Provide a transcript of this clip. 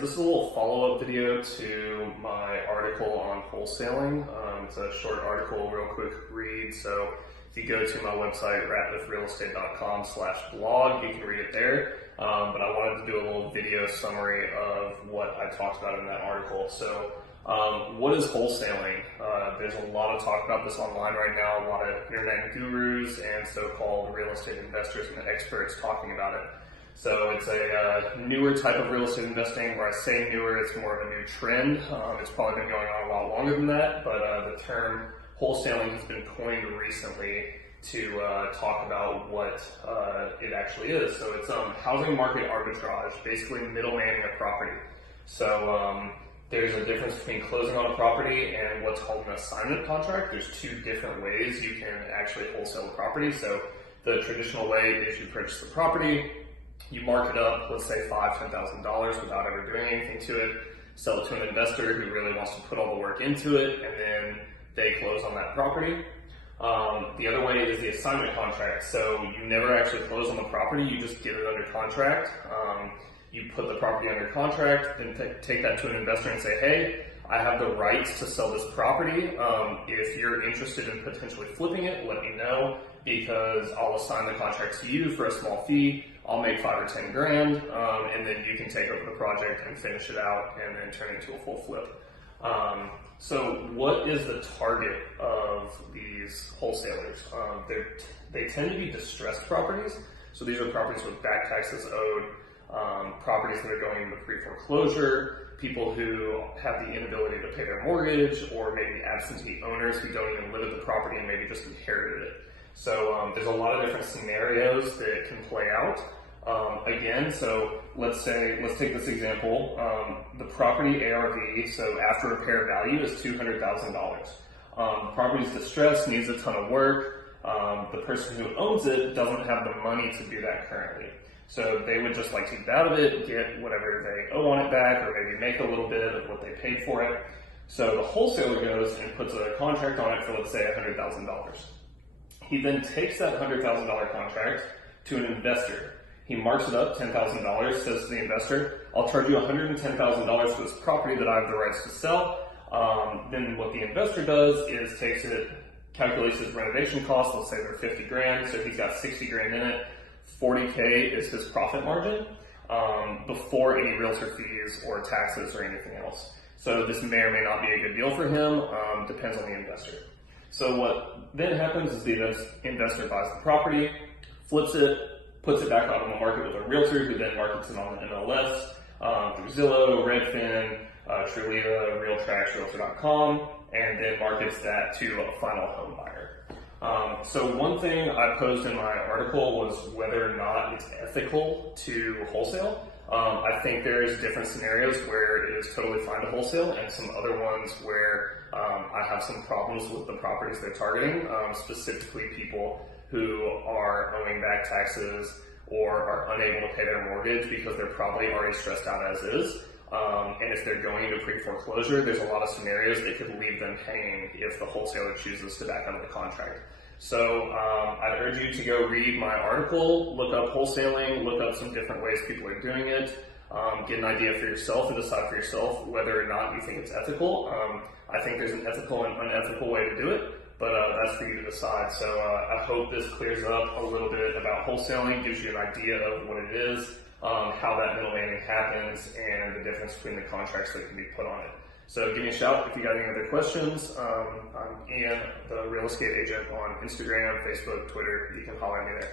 This is a little follow-up video to my article on wholesaling. It's a short article, real quick read. So if you go to my website, ratliffrealestate.com/blog, you can read it there. But I wanted to do a little video summary of what I talked about in that article. So what is wholesaling? There's a lot of talk about this online right now, a lot of internet gurus and so-called real estate investors and experts talking about it. So it's a newer type of real estate investing. Where I say newer, it's more of a new trend. It's probably been going on a lot longer than that, but the term wholesaling has been coined recently to talk about what it actually is. So it's housing market arbitrage, basically middlemaning a property. So there's a difference between closing on a property and what's called an assignment contract. There's two different ways you can actually wholesale a property. So the traditional way is you purchase the property, you mark it up, let's say $5,000, $10,000 without ever doing anything to it, sell it to an investor who really wants to put all the work into it, and then they close on that property. The other way is the assignment contract. So you never actually close on the property, you just get it under contract. You put the property under contract, then take that to an investor and say, hey, I have the rights to sell this property. If you're interested in potentially flipping it, let me know, because I'll assign the contract to you for a small fee. I'll make 5 or 10 grand, and then you can take over the project and finish it out and then turn it into a full flip. So what is the target of these wholesalers? They tend to be distressed properties. So these are properties with back taxes owed, properties that are going into pre-foreclosure, people who have the inability to pay their mortgage, or maybe absentee owners who don't even live at the property and maybe just inherited it. So there's a lot of different scenarios that can play out. Again, so let's take this example. The property ARV, so after repair value, is $200,000. The property is distressed, needs a ton of work. The person who owns it doesn't have the money to do that currently. So they would just like to get out of it, get whatever they owe on it back, or maybe make a little bit of what they paid for it. So the wholesaler goes and puts a contract on it for, let's say, $100,000. He then takes that $100,000 contract to an investor. He marks it up, $10,000, says to the investor, I'll charge you $110,000 for this property that I have the rights to sell. Then what the investor does is takes it, calculates his renovation costs, let's say they're 50 grand, so he's got 60 grand in it. 40K is his profit margin before any realtor fees or taxes or anything else. So this may or may not be a good deal for him, depends on the investor. So what then happens is the investor buys the property, flips it, puts it back out on the market with a realtor who then markets it on the MLS through Zillow, Redfin, Trulia, Realtrax, Realtor.com, and then markets that to a final home buyer. So one thing I posed in my article was whether or not it's ethical to wholesale. I think there's different scenarios where it is totally fine to wholesale, and some other ones where I have some problems with the properties they're targeting, specifically people who are owing back taxes or are unable to pay their mortgage because they're probably already stressed out as is. And if they're going into pre-foreclosure, there's a lot of scenarios that could leave them hanging if the wholesaler chooses to back out of the contract. So I'd urge you to go read my article, look up wholesaling, look up some different ways people are doing it, get an idea for yourself and decide for yourself whether or not you think it's ethical. I think there's an ethical and unethical way to do it, but that's for you to decide. So I hope this clears up a little bit about wholesaling, gives you an idea of what it is, how that middlemaning happens, and the difference between the contracts that can be put on it. So give me a shout if you got any other questions. I'm Ian, the real estate agent, on Instagram, Facebook, Twitter. You can holler at me there.